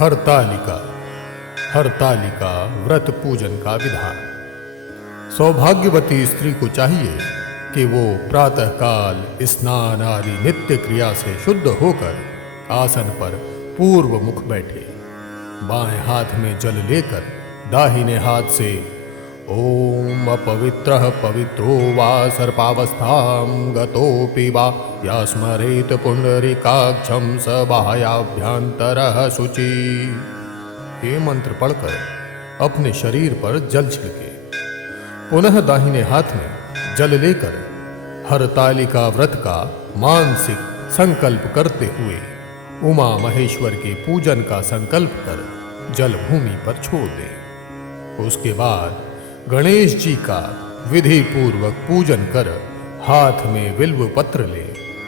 हरतालिका। हरतालिका व्रत पूजन का विधान। सौभाग्यवती स्त्री को चाहिए कि वो प्रातःकाल स्नान आदि नित्य क्रिया से शुद्ध होकर आसन पर पूर्व मुख बैठे, बाएं हाथ में जल लेकर दाहिने हाथ से ओम अपवित्रः पवित्रो वा सर्पावस्थां गतोऽपि वा या स्मरेत पुंडरीकाक्षं स बाह्याभ्यंतरः शुचि, ये मंत्र पढ़कर अपने शरीर पर जल छिड़के, पुनः दाहिने हाथ में जल लेकर हरतालिका व्रत का मानसिक संकल्प करते हुए उमा महेश्वर के पूजन का संकल्प कर जल भूमि पर छोड़ दे। उसके बाद गणेश जी का विधि पूर्वक पूजन कर हाथ में बिल्व पत्र ले,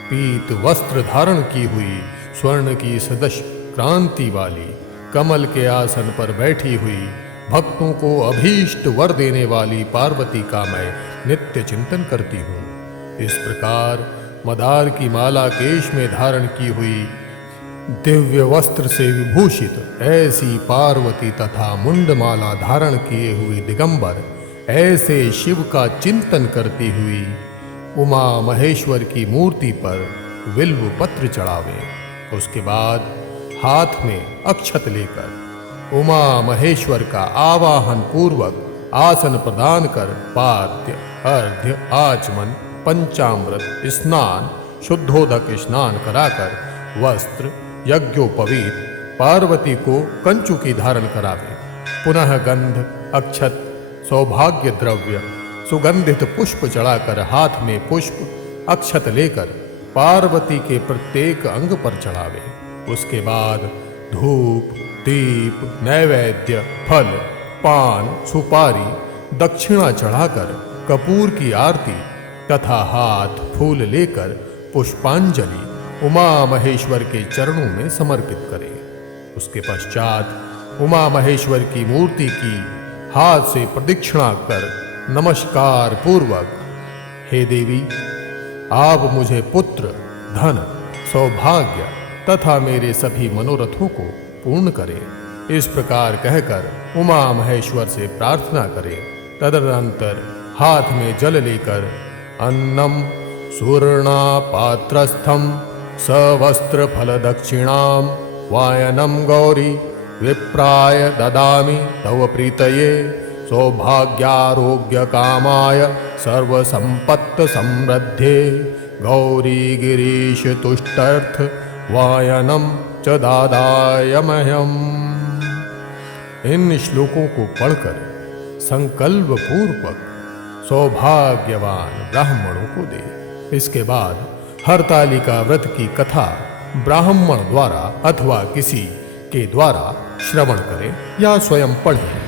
पीत वस्त्र धारण की हुई स्वर्ण की सदृश क्रांति वाली कमल के आसन पर बैठी हुई भक्तों को अभीष्ट वर देने वाली पार्वती का मैं नित्य चिंतन करती हूँ। इस प्रकार मदार की माला केश में धारण की हुई दिव्य वस्त्र से विभूषित ऐसी पार्वती तथा मुंडमाला धारण किए हुए दिगंबर ऐसे शिव का चिंतन करती हुई उमा महेश्वर की मूर्ति पर बिल्व पत्र चढ़ावे। उसके बाद हाथ में अक्षत लेकर उमा महेश्वर का आवाहन पूर्वक आसन प्रदान कर पाद्य अर्घ्य आचमन पंचामृत स्नान शुद्धोदक स्नान कराकर वस्त्र यज्ञोपवीत पार्वती को कंचुकी धारण करावे। पुनः गंध अक्षत सौभाग्य द्रव्य सुगंधित पुष्प चढ़ाकर हाथ में पुष्प अक्षत लेकर पार्वती के प्रत्येक अंग पर चढ़ावे। उसके बाद धूप दीप नैवेद्य फल पान सुपारी दक्षिणा चढ़ाकर कपूर की आरती तथा हाथ फूल लेकर पुष्पांजलि उमा महेश्वर के चरणों में समर्पित करें। उसके पश्चात उमा महेश्वर की मूर्ति की हाथ से प्रदक्षिणा कर नमस्कार पूर्वक, हे देवी, आप मुझे पुत्र धन सौभाग्य तथा मेरे सभी मनोरथों को पूर्ण करें, इस प्रकार कहकर उमा महेश्वर से प्रार्थना करें। तदनंतर हाथ में जल लेकर अन्नम सुवर्णा पात्रस्थम सवस्त्र फल दक्षिणाम वायनम गौरी विप्राय ददामि तव प्रीतये सौभाग्यारोग्य कामाय सर्व संपत्त समृद्धे गौरी गिरीश तुष्टर्थ वायनम च दादाय मह्यम। इन श्लोकों को पढ़कर संकल्प पूर्वक सौभाग्यवान ब्राह्मणों को दे। इसके बाद हरतालिका व्रत की कथा ब्राह्मण द्वारा अथवा किसी के द्वारा श्रवण करें या स्वयं पढ़ें।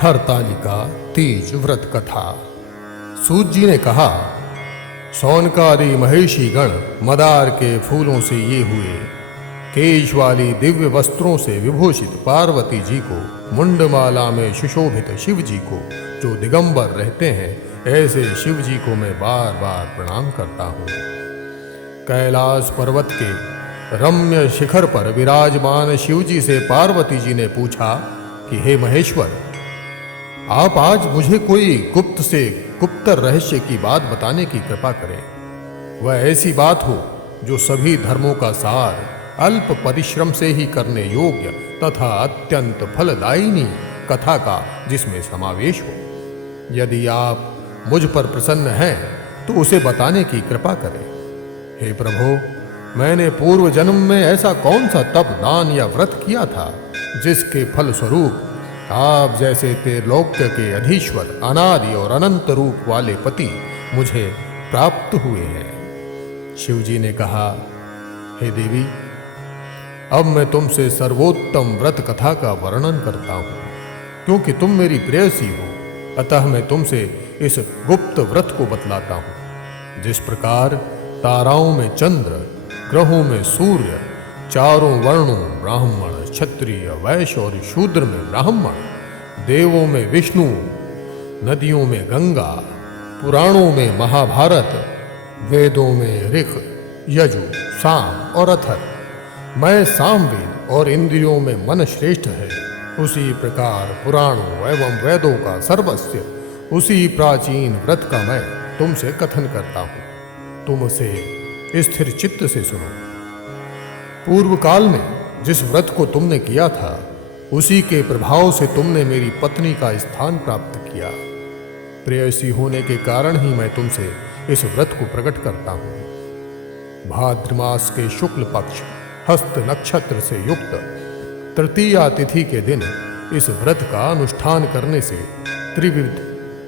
हरतालिका तीज व्रत कथा। सूत जी ने कहा, शौनकादि महिषी गण मदार के फूलों से ये हुए, केश वाली दिव्य वस्त्रों से विभूषित पार्वती जी को, मुंडमाला में सुशोभित शिव जी को, जो दिगंबर रहते हैं, ऐसे शिव जी को मैं बार बार प्रणाम करता हूँ। कैलाश पर्वत के रम्य शिखर पर विराजमान शिव जी से पार्वती जी ने पूछा कि हे महेश्वर, आप आज मुझे कोई गुप्त से गुप्तर रहस्य की बात बताने की कृपा करें। वह ऐसी बात हो जो सभी धर्मों का सार, अल्प परिश्रम से ही करने योग्य तथा अत्यंत फलदायिनी कथा का जिसमें समावेश हो। यदि आप मुझ पर प्रसन्न हैं तो उसे बताने की कृपा करें। हे प्रभु, मैंने पूर्व जन्म में ऐसा कौन सा तप दान या व्रत किया था जिसके फल स्वरूप आप जैसे त्रिलोक्य के अधीश्वर अनादि और अनंत रूप वाले पति मुझे प्राप्त हुए हैं। शिव जी ने कहा, हे देवी, अब मैं तुमसे सर्वोत्तम व्रत कथा का वर्णन करता हूँ। क्योंकि तुम मेरी प्रेयसी हो, अतः मैं तुमसे इस गुप्त व्रत को बतलाता हूँ। जिस प्रकार ताराओं में चंद्र, ग्रहों में सूर्य, चारों वर्णों ब्राह्मण, क्षत्रिय, वैश्य और शूद्र में ब्राह्मण, देवों में विष्णु, नदियों में गंगा, पुराणों में महाभारत, वेदों में ऋक, यजु, साम और अथर, मैं सामवेद और इंद्रियों में मन श्रेष्ठ है, उसी प्रकार पुराणों एवं वेदों का सर्वस्व, उसी प्राचीन व्रत का मैं तुमसे कथन करता हूँ। तुम उसे स्थिर चित्त से सुनो। पूर्व काल में जिस व्रत को तुमने किया था, उसी के प्रभाव से तुमने मेरी पत्नी का स्थान प्राप्त किया। प्रेयसी होने के कारण ही मैं तुमसे इस व्रत को प्रकट करता हूँ। भाद्र मास के शुक्ल पक्ष हस्त नक्षत्र से युक्त तृतीया तिथि के दिन इस व्रत का अनुष्ठान करने से त्रिविध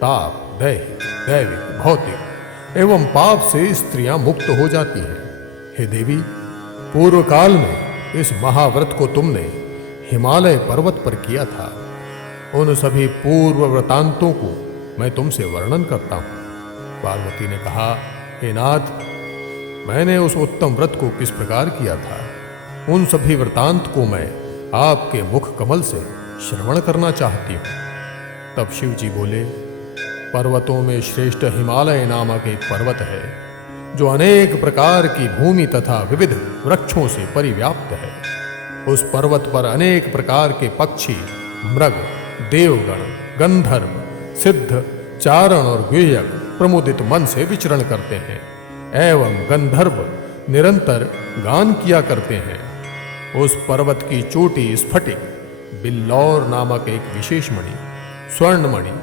ताप, दैहिक, दैविक, भौतिक एवं पाप से स्त्रियां मुक्त हो जाती हैं। हे देवी, पूर्व काल में इस महाव्रत को तुमने हिमालय पर्वत पर किया था। उन सभी पूर्व व्रतांतों को मैं तुमसे वर्णन करता हूँ। पार्वती ने कहा, हे नाथ, मैंने उस उत्तम व्रत को किस प्रकार किया था, उन सभी वृतांत को मैं आपके मुख कमल से श्रवण करना चाहती हूँ। तब शिव जी बोले, पर्वतों में श्रेष्ठ हिमालय नामक एक पर्वत है, जो अनेक प्रकार की भूमि तथा विविध वृक्षों से परिव्याप्त है। उस पर्वत पर अनेक प्रकार के पक्षी, मृग, देवगण, गंधर्व, सिद्ध, चारण और गुह्यक प्रमुदित मन से विचरण करते हैं एवं गंधर्व निरंतर गान किया करते हैं। उस पर्वत की चोटी स्फटिक, बिल्लौर नामक एक विशेष मणि, स्वर्णमणि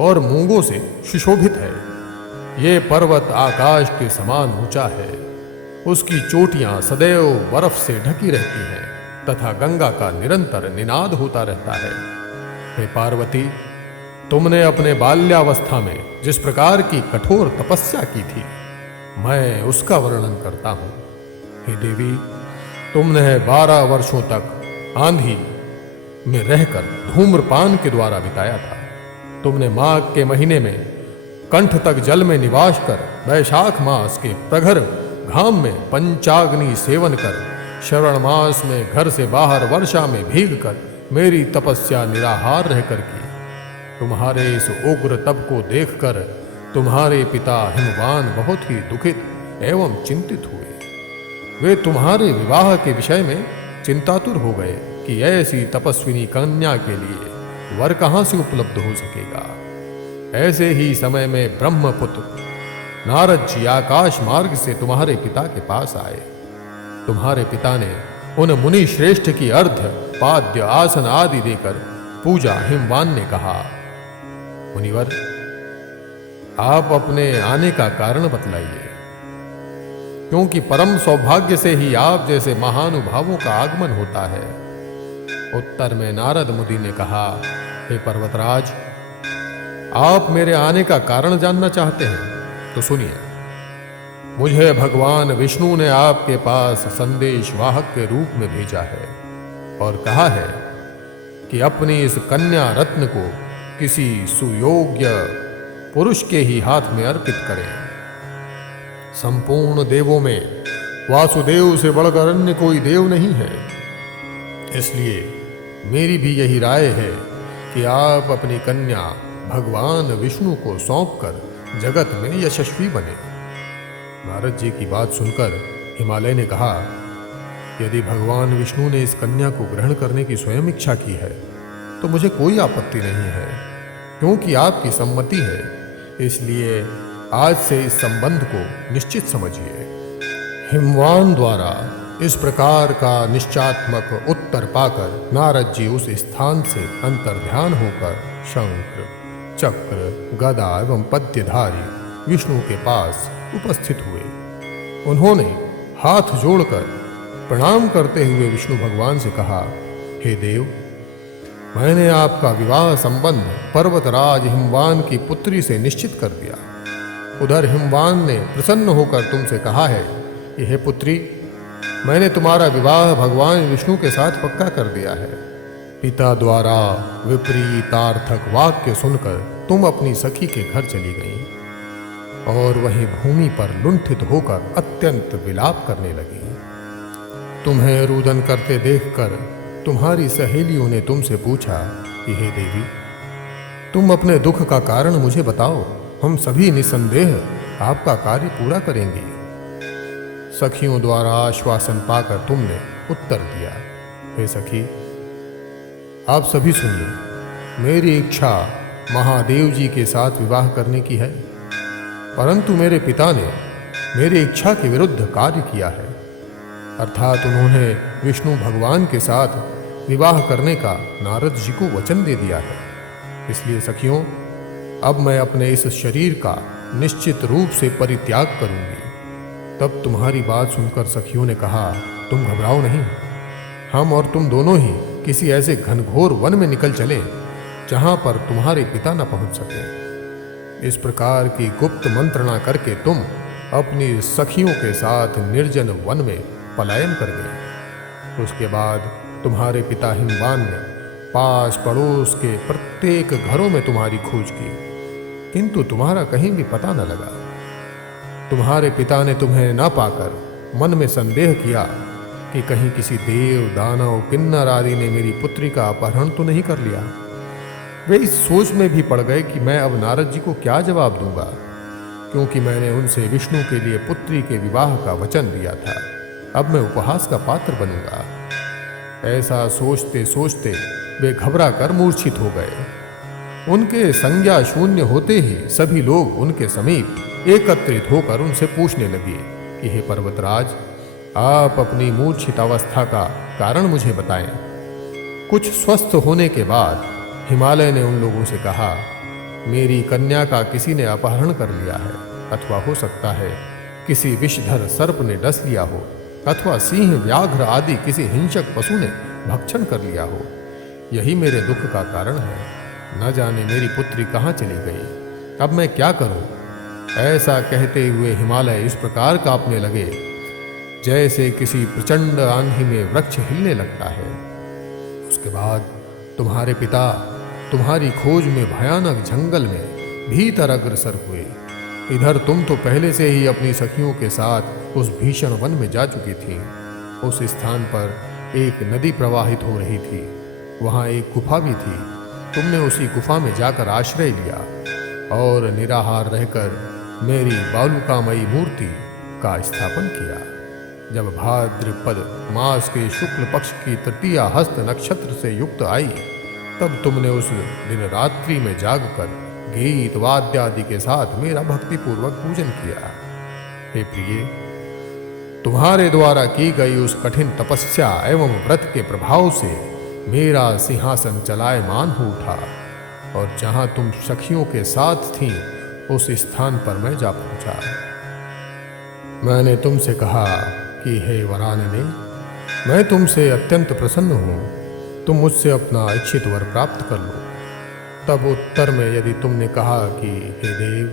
और मूंगों से सुशोभित है। ये पर्वत आकाश के समान ऊंचा है। उसकी चोटियां सदैव बर्फ से ढकी रहती हैं तथा गंगा का निरंतर निनाद होता रहता है। हे पार्वती, तुमने अपने बाल्यावस्था में जिस प्रकार की कठोर तपस्या की थी, मैं उसका वर्णन करता हूँ। हे देवी, तुमने 12 वर्षों तक आंधी में रहकर धूम्रपान के द्वारा बिताया था। तुमने माघ के महीने में कंठ तक जल में निवास कर, वैशाख मास के प्रखर घाम में पंचाग्नि सेवन कर, श्रवण मास में घर से बाहर वर्षा में भीग कर मेरी तपस्या निराहार रहकर की। तुम्हारे इस उग्र तप को देखकर तुम्हारे पिता हिमवान बहुत ही दुखित एवं चिंतित हुए। वे तुम्हारे विवाह के विषय में चिंतातुर हो गए कि ऐसी तपस्विनी कन्या के लिए वर कहाँ से उपलब्ध हो सकेगा। ऐसे ही समय में ब्रह्मपुत्र नारद जी आकाश मार्ग से तुम्हारे पिता के पास आए। तुम्हारे पिता ने उन मुनि श्रेष्ठ की अर्घ्य, पाद्य, आसन आदि देकर पूजा हिमवान ने कहा, मुनिवर, आप अपने आने का कारण बतलाइए, क्योंकि परम सौभाग्य से ही आप जैसे महानुभावों का आगमन होता है। उत्तर में नारद मुनि ने कहा, हे पर्वतराज, आप मेरे आने का कारण जानना चाहते हैं तो सुनिए। मुझे भगवान विष्णु ने आपके पास संदेश वाहक के रूप में भेजा है और कहा है कि अपनी इस कन्या रत्न को किसी सुयोग्य पुरुष के ही हाथ में अर्पित करें। संपूर्ण देवों में वासुदेव से बढ़कर अन्य कोई देव नहीं है, इसलिए मेरी भी यही राय है कि आप अपनी कन्या भगवान विष्णु को सौंपकर जगत में यशस्वी बने। नारद जी की बात सुनकर हिमालय ने कहा, यदि भगवान विष्णु ने इस कन्या को ग्रहण करने की स्वयं इच्छा की है तो मुझे कोई आपत्ति नहीं है, क्योंकि आपकी सम्मति है। इसलिए आज से इस संबंध को निश्चित समझिए। हिमवान द्वारा इस प्रकार का निश्चयात्मक उत्तर पाकर नारद जी उस स्थान से अंतर्ध्यान होकर शंख, चक्र, गदा एवं पद्यधारी विष्णु के पास उपस्थित हुए। उन्होंने हाथ जोड़कर प्रणाम करते हुए विष्णु भगवान से कहा, हे देव, मैंने आपका विवाह संबंध पर्वतराज हिमवान की पुत्री से निश्चित कर दिया। उधर हिमवान ने प्रसन्न होकर तुमसे कहा है कि हे पुत्री, मैंने तुम्हारा विवाह भगवान विष्णु के साथ पक्का कर दिया है। पिता द्वारा विपरीतार्थक वाक्य सुनकर तुम अपनी सखी के घर चली गई और वहीं भूमि पर लुंठित होकर अत्यंत विलाप करने लगी। तुम्हें रुदन करते देखकर तुम्हारी सहेलियों ने तुमसे पूछा कि हे देवी, तुम अपने दुख का कारण मुझे बताओ, हम सभी निसंदेह आपका कार्य पूरा करेंगे। सखियों द्वारा आश्वासन पाकर तुमने उत्तर दिया, हे सखी, आप सभी सुनिए। मेरी इच्छा महादेव जी के साथ विवाह करने की है, परंतु मेरे पिता ने मेरी इच्छा के विरुद्ध कार्य किया है, अर्थात उन्होंने विष्णु भगवान के साथ विवाह करने का नारद जी को वचन दे दिया है। इसलिए सखियों, अब मैं अपने इस शरीर का निश्चित रूप से परित्याग करूंगी। तब तुम्हारी बात सुनकर सखियों ने कहा, तुम घबराओ नहीं, हम और तुम दोनों ही किसी ऐसे घनघोर वन में निकल चले जहां पर तुम्हारे पिता न पहुंच सके। इस प्रकार की गुप्त मंत्रणा करके तुम अपनी सखियों के साथ निर्जन वन में पलायन कर गए। उसके बाद तुम्हारे पिता हिमवान ने पास पड़ोस के प्रत्येक घरों में तुम्हारी खोज की, किंतु तुम्हारा कहीं भी पता न लगा। तुम्हारे पिता ने तुम्हें न पाकर मन में संदेह किया कि कहीं किसी देव, दानव, किन्नर आदि ने मेरी पुत्री का अपहरण तो नहीं कर लिया। वे इस सोच में भी पड़ गए कि मैं अब नारद जी को क्या जवाब दूंगा, क्योंकि मैंने उनसे विष्णु के लिए पुत्री के विवाह का वचन दिया था। अब मैं उपहास का पात्र बनूंगा। ऐसा सोचते सोचते वे घबरा कर मूर्छित हो गए। उनके संज्ञा शून्य होते ही सभी लोग उनके समीप एकत्रित होकर उनसे पूछने लगे कि हे पर्वतराज, आप अपनी मूर्छित अवस्था का कारण मुझे बताएं। कुछ स्वस्थ होने के बाद हिमालय ने उन लोगों से कहा, मेरी कन्या का किसी ने अपहरण कर लिया है, अथवा हो सकता है किसी विषधर सर्प ने डस लिया हो, अथवा सिंह, व्याघ्र आदि किसी हिंसक पशु ने भक्षण कर लिया हो। यही मेरे दुख का कारण है। न जाने मेरी पुत्री कहाँ चली गई, अब मैं क्या करूं? ऐसा कहते हुए हिमालय इस प्रकार कांपने लगे जैसे किसी प्रचंड आंधी में वृक्ष हिलने लगता है। उसके बाद तुम्हारे पिता तुम्हारी खोज में भयानक जंगल में भीतर अग्रसर हुए। इधर तुम तो पहले से ही अपनी सखियों के साथ उस भीषण वन में जा चुकी थी। उस स्थान पर एक नदी प्रवाहित हो रही थी, वहां एक गुफा भी थी। तुमने उसी गुफा में जाकर आश्रय लिया और निराहार रहकर मेरी बालुकामयी मूर्ति का स्थापन किया। जब भाद्रपद मास के शुक्ल पक्ष की तृतीया हस्त नक्षत्र से युक्त आई, तब तुमने उस दिन रात्रि में जागकर गीत वाद्य आदि के साथ मेरा भक्तिपूर्वक पूजन किया। हे प्रिय, तुम्हारे द्वारा की गई उस कठिन तपस्या एवं व्रत के प्रभाव से मेरा सिंहासन चलायमान हो उठा, और जहां तुम सखियों के साथ थीं, उस स्थान पर मैं जा पहुंचा। मैंने तुमसे कहा कि हे वरानने, मैं तुमसे अत्यंत प्रसन्न हूं, तुम मुझसे अपना इच्छित वर प्राप्त कर लो। तब उत्तर में यदि तुमने कहा कि हे देव,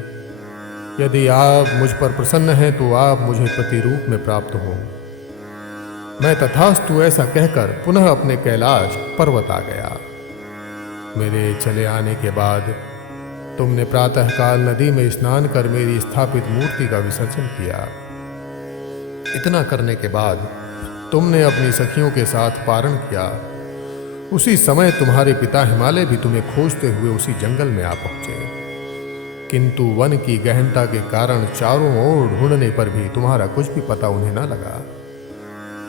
यदि आप मुझ पर प्रसन्न हैं तो आप मुझे पति रूप में प्राप्त हो। मैं तथास्तु ऐसा कहकर पुनः अपने कैलाश पर्वत आ गया। मेरे चले आने के बाद तुमने प्रातःकाल नदी में स्नान कर मेरी स्थापित मूर्ति का विसर्जन किया। इतना करने के बाद तुमने अपनी सखियों के साथ पारण किया। उसी समय तुम्हारे पिता हिमालय भी तुम्हें खोजते हुए उसी जंगल में आ पहुंचे, किंतु वन की गहनता के कारण चारों ओर ढूंढने पर भी तुम्हारा कुछ भी पता उन्हें न लगा।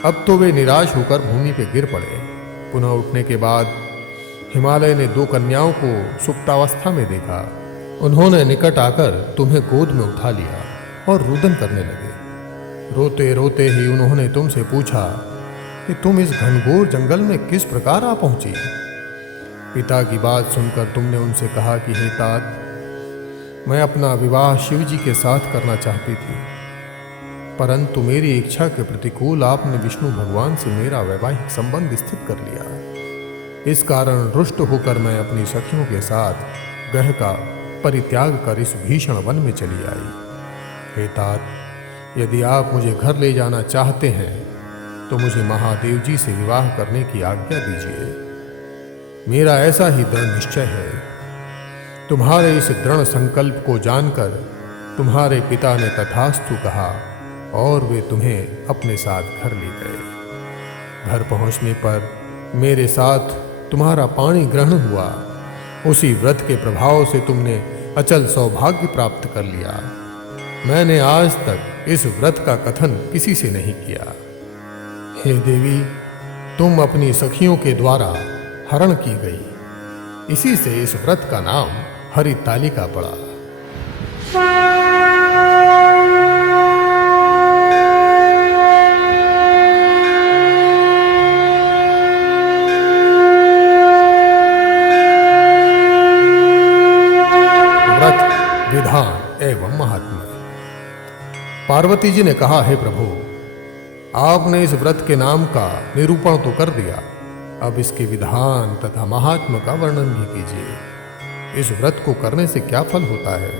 अब तो वे निराश होकर भूमि पर गिर पड़े। पुनः उठने के बाद हिमालय ने 2 कन्याओं को सुप्तावस्था में देखा। उन्होंने निकट आकर तुम्हें गोद में उठा लिया और रुदन करने लगे। रोते रोते ही उन्होंने तुमसे पूछा कि तुम इस घनघोर जंगल में किस प्रकार आ पहुंची। पिता की बात सुनकर तुमने उनसे कहा कि हे तात, मैं अपना विवाह शिव जी के साथ करना चाहती थी, परंतु मेरी इच्छा के प्रतिकूल आपने विष्णु भगवान से मेरा वैवाहिक संबंध स्थित कर लिया। इस कारण रुष्ट होकर मैं अपनी सखियों के साथ ग्रह का परित्याग कर इस भीषण वन में चली आई। हे तात, यदि आप मुझे घर ले जाना चाहते हैं तो मुझे महादेव जी से विवाह करने की आज्ञा दीजिए। मेरा ऐसा ही दृढ़ निश्चय है। तुम्हारे इस दृढ़ संकल्प को जानकर तुम्हारे पिता ने तथास्तु कहा और वे तुम्हें अपने साथ घर ले गए। घर पहुंचने पर मेरे साथ तुम्हारा पानी ग्रहण हुआ। उसी व्रत के प्रभाव से तुमने अचल सौभाग्य प्राप्त कर लिया। मैंने आज तक इस व्रत का कथन किसी से नहीं किया। हे देवी, तुम अपनी सखियों के द्वारा हरण की गई, इसी से इस व्रत का नाम हरितालिका पड़ा। व्रत, विधान एवं महात्म्य। पार्वती जी ने कहा, हे प्रभु, आपने इस व्रत के नाम का निरूपण तो कर दिया, अब इसके विधान तथा महात्म्य का वर्णन भी कीजिए। इस व्रत को करने से क्या फल होता है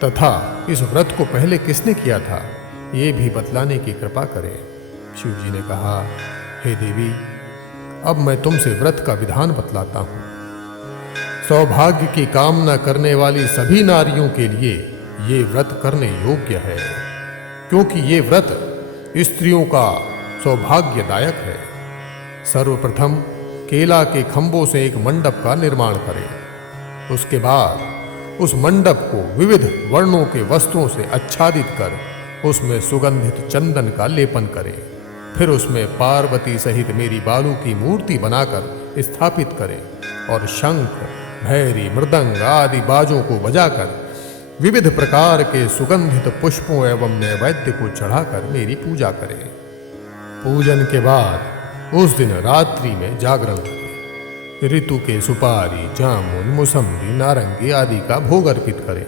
तथा इस व्रत को पहले किसने किया था, ये भी बतलाने की कृपा करें। शिव जी ने कहा, हे देवी, अब मैं तुमसे व्रत का विधान बतलाता हूँ। सौभाग्य की कामना करने वाली सभी नारियों के लिए ये व्रत करने योग्य है, क्योंकि ये व्रत स्त्रियों का सौभाग्यदायक है। सर्वप्रथम केला के खंभों से एक मंडप का निर्माण करें। उसके बाद उस मंडप को विविध वर्णों के वस्त्रों से आच्छादित कर उसमें सुगंधित चंदन का लेपन करें। फिर उसमें पार्वती सहित मेरी बालू की मूर्ति बनाकर स्थापित करें और शंख, भैरी, मृदंग आदि बाजों को बजाकर विविध प्रकार के सुगंधित पुष्पों एवं नैवेद्य को चढ़ाकर मेरी पूजा करें। पूजन के बाद उस दिन रात्रि में जागरण करें। ऋतु के सुपारी, जामुन, मौसम्बी, नारंगी आदि का भोग अर्पित करें।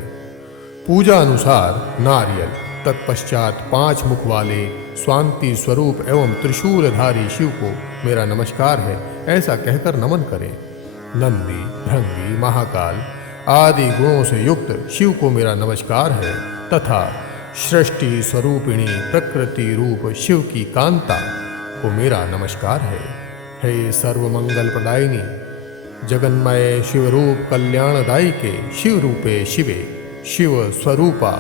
पूजा अनुसार नारियल, तत्पश्चात 5 मुख वाले स्वांति स्वरूप एवं त्रिशूलधारी शिव को मेरा नमस्कार है ऐसा कहकर नमन करें। नंदी, भृंगी, महाकाल आदि गुणों से युक्त शिव को मेरा नमस्कार है तथा सृष्टि स्वरूपिणी प्रकृति रूप शिव की कांता को मेरा नमस्कार है। हे सर्वमंगल प्रदायिनी, जगन्मय शिवरूप कल्याणदायी के शिव रूपे शिवे, शिव स्वरूपा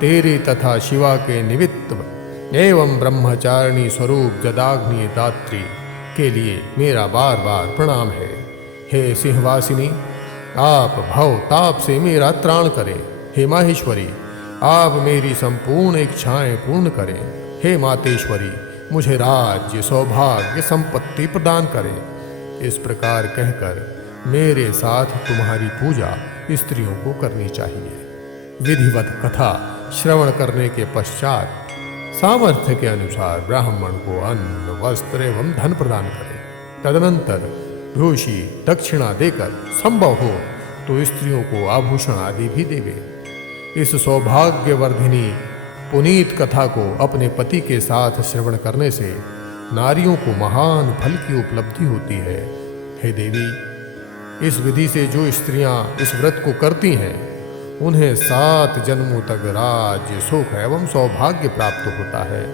तेरे तथा शिवा के निमित्त एवं ब्रह्मचारिणी स्वरूप जदाग्नि दात्री के लिए मेरा बार बार प्रणाम है। हे सिंहवासिनी, आप भव ताप से मेरा त्राण करें। हे माहेश्वरी, आप मेरी संपूर्ण इच्छाएं पूर्ण करें। हे मातेश्वरी, मुझे राज्य, सौभाग्य, संपत्ति प्रदान करें। इस प्रकार कहकर मेरे साथ तुम्हारी पूजा स्त्रियों को करनी चाहिए। विधिवत कथा श्रवण करने के पश्चात सामर्थ्य के अनुसार ब्राह्मण को अन्न, वस्त्र एवं धन प्रदान करें। तदनंतर भूषी दक्षिणा देकर संभव हो तो स्त्रियों को आभूषण आदि भी देवे। इस सौभाग्यवर्धिनी पुनीत कथा को अपने पति के साथ श्रवण करने से नारियों को महान फल की उपलब्धि होती है। हे देवी, इस विधि से जो स्त्रियां इस व्रत को करती हैं उन्हें 7 जन्मों तक राज्य, सुख एवं सौभाग्य प्राप्त होता है।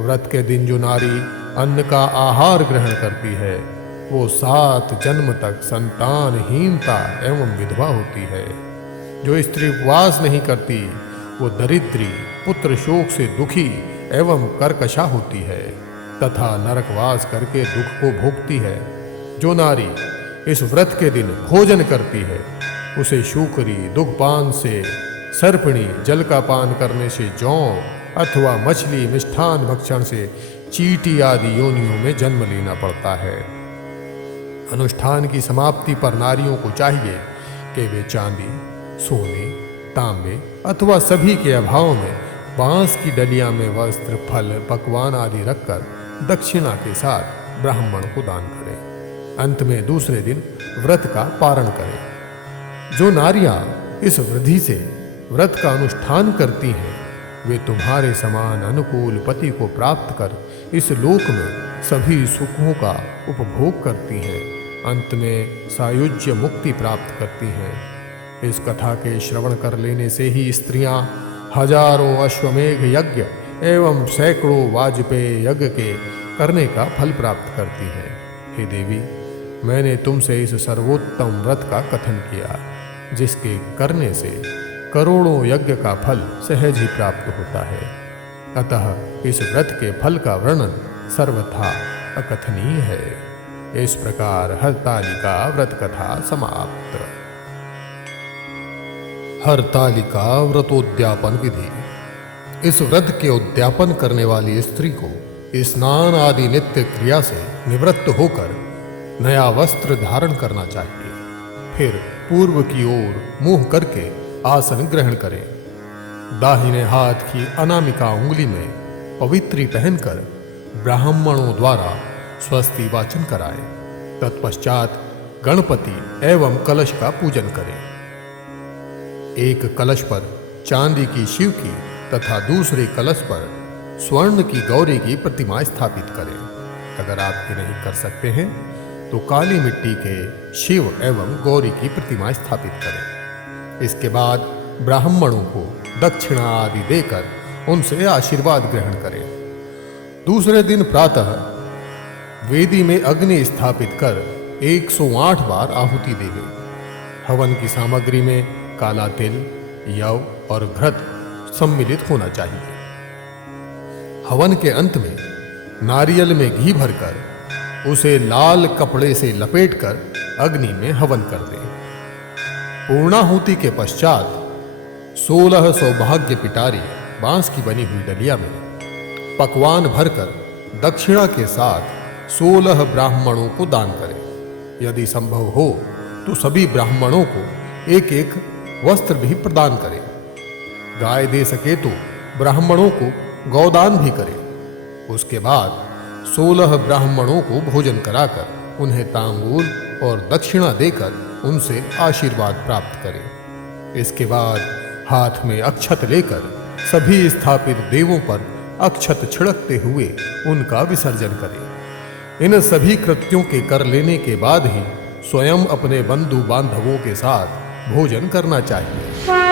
व्रत के दिन जो नारी अन्न का आहार ग्रहण करती है वो 7 जन्म तक संतानहीनता एवं विधवा होती है। जो स्त्री उपवास नहीं करती वो दरिद्री, पुत्र शोक से दुखी एवं कर्कशा होती है तथा नरकवास करके दुख को भोगती है। जो नारी इस व्रत के दिन भोजन करती है उसे शूकरी, दुखपान से, सर्पिणी, जल का पान करने से, जौ अथवा मछली मिष्ठान भक्षण से चींटी आदि योनियों में जन्म लेना पड़ता है। अनुष्ठान की समाप्ति पर नारियों को चाहिए कि वे चांदी, सोने, तांबे अथवा सभी के अभाव में बांस की डलिया में वस्त्र, फल, पकवान आदि रखकर दक्षिणा के साथ ब्राह्मण को दान करें। अंत में दूसरे दिन व्रत का पारण करें। जो नारियां इस विधि से व्रत का अनुष्ठान करती हैं वे तुम्हारे समान अनुकूल पति को प्राप्त कर इस लोक में सभी सुखों का उपभोग करती हैं। अंत में सायुज्य मुक्ति प्राप्त करती हैं। इस कथा के श्रवण कर लेने से ही स्त्रियां हजारों अश्वमेघ यज्ञ एवं सैकड़ों वाजपेय यज्ञ के करने का फल प्राप्त करती हैं। हे देवी, मैंने तुमसे इस सर्वोत्तम व्रत का कथन किया जिसके करने से करोड़ों यज्ञ का फल सहज ही प्राप्त होता है। अतः इस व्रत के फल का वर्णन सर्वथा अकथनीय है। इस प्रकार हरतालिका व्रत कथा समाप्त। हरतालिका व्रतोद्यापन विधि। इस व्रत के उद्यापन करने वाली स्त्री को स्नान आदि नित्य क्रिया से निवृत्त होकर नया वस्त्र धारण करना चाहिए। फिर पूर्व की ओर मुंह करके आसन ग्रहण करें। दाहिने हाथ की अनामिका उंगली में पवित्री पहनकर ब्राह्मणों द्वारा स्वस्ति वाचन कराएं। तत्पश्चात गणपति एवं कलश का पूजन करें। एक कलश पर चांदी की शिव की तथा दूसरे कलश पर स्वर्ण की गौरी की प्रतिमा स्थापित करें। अगर आप ये नहीं कर सकते हैं तो काली मिट्टी के शिव एवं गौरी की प्रतिमा स्थापित करें। इसके बाद ब्राह्मणों को दक्षिणा आदि देकर उनसे आशीर्वाद ग्रहण करें। दूसरे दिन प्रातः वेदी में अग्नि स्थापित कर 108 बार आहुति देवे। हवन की सामग्री में काला तिल, यव और घृत सम्मिलित होना चाहिए। हवन के अंत में नारियल में घी भरकर उसे लाल कपड़े से लपेटकर अग्नि में हवन कर दें। पूर्णाहुति के पश्चात 16 सौभाग्य पिटारी बांस की बनी हुई डलिया में पकवान भरकर दक्षिणा के साथ 16 ब्राह्मणों को दान करें। यदि संभव हो तो सभी ब्राह्मणों को एक एक वस्त्र भी प्रदान करें। गाय दे सके तो ब्राह्मणों को गौदान भी करें। उसके बाद 16 ब्राह्मणों को भोजन कराकर उन्हें तांबूल और दक्षिणा देकर उनसे आशीर्वाद प्राप्त करें। इसके बाद हाथ में अक्षत लेकर सभी स्थापित देवों पर अक्षत छिड़कते हुए उनका विसर्जन करें। इन सभी कृत्यों के कर लेने के बाद ही स्वयं अपने बंधु बांधवों के साथ भोजन करना चाहिए।